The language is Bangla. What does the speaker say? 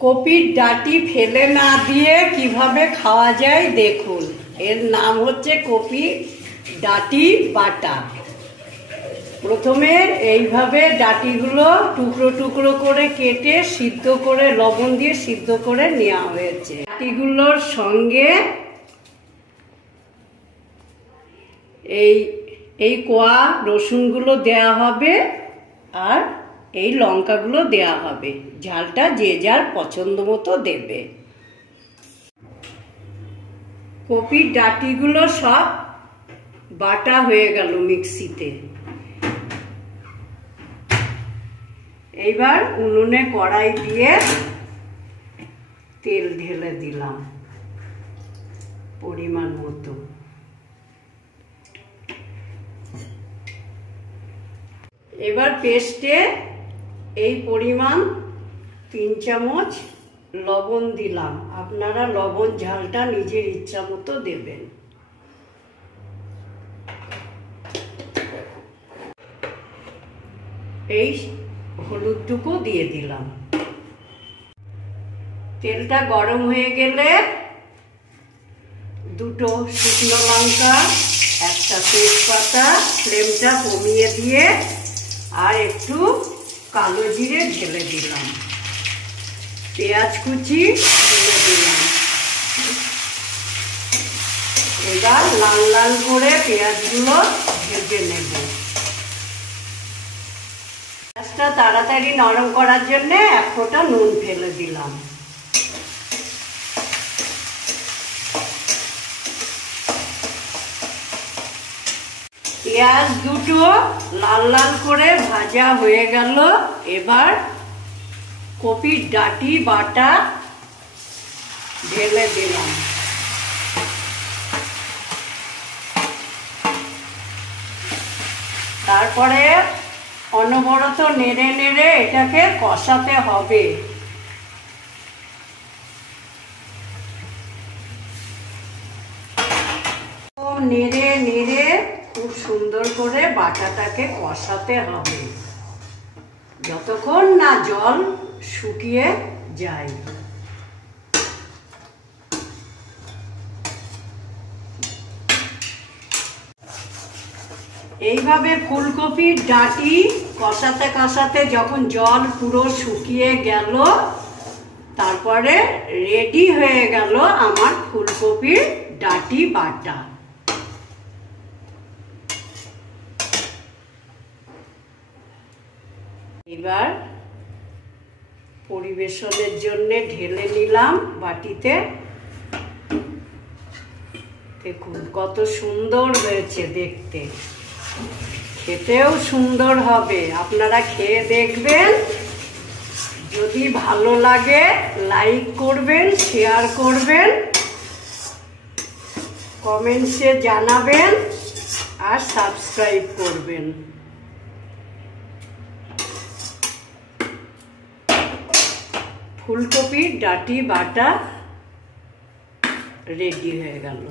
কপির ডাঁটি ফেলে না দিয়ে কিভাবে খাওয়া যায় দেখুন। এর নাম হচ্ছে কপি ডাঁটি বাটা। প্রথমে এইভাবে ডাঁটিগুলো টুকরো টুকরো করে কেটে সিদ্ধ করে লবণ দিয়ে সিদ্ধ করে নেওয়া হয়েছে। ডাঁটিগুলোর সঙ্গে এই কোয়া রসুনগুলো দেয়া হবে আর এই লঙ্কাগুলো দেয়া হবে। ঝালটা যে যার পছন্দ মতো দেবে। কপির ডাঁটিগুলো সব বাটা হয়ে গেল মিক্সিতে। এইবার উনুনে কড়াই দিয়ে তেল ঢেলে দিলাম পরিমাণ মতো। এবার পেস্টে এই পরিমাণ 3 চামচ লবণ দিলাম। আপনারা লবণ ঝালটা নিজের ইচ্ছা মতো দেবেন। এই হলুদটুকু দিয়ে দিলাম। তেলটা গরম হয়ে গেলে 2টো শুকনো লঙ্কা, একটা তেজপাতা, ফ্লেমটা কমিয়ে দিয়ে আর একটু কালো জিরে ঢেলে দিলাম। পেঁয়াজ কুচি ঢেলে দিলাম। এবার লাল লাল করে পেঁয়াজগুলো ভেজে নেব। পেঁয়াজটা তাড়াতাড়ি নরম করার জন্য 1 ফোঁটা নুন ফেলে দিলাম। পেঁয়াজ দুটো লাল লাল করে ভাজা হয়ে গেল। এবার কপির ডাঁটি বাটা ঢেলে দিলাম। তারপরে অনবরত নেড়ে নেড়ে এটাকে কষাতে হবে। নেড়ে নেড়ে খুব সুন্দর করে বাটাটাকে কষাতে হবে যতক্ষণ না জল শুকিয়ে যায়। এইভাবে ফুলকপির ডাঁটি কষাতে কষাতে যখন জল পুরো শুকিয়ে গেল, তারপরে রেডি হয়ে গেল আমার ফুলকপির ডাঁটি বাটা। এবার পরিবেশনের জন্য ঢেলে নিলাম বাটিতে। দেখুন কত সুন্দর হয়েছে দেখতে, খেতেও সুন্দর হবে। আপনারা খেয়ে দেখবেন। যদি ভালো লাগে লাইক করবেন, শেয়ার করবেন, কমেন্টসে জানাবেন আর সাবস্ক্রাইব করবেন। ফুলকপির ডাঁটি বাটা রেডি হয়ে গেল।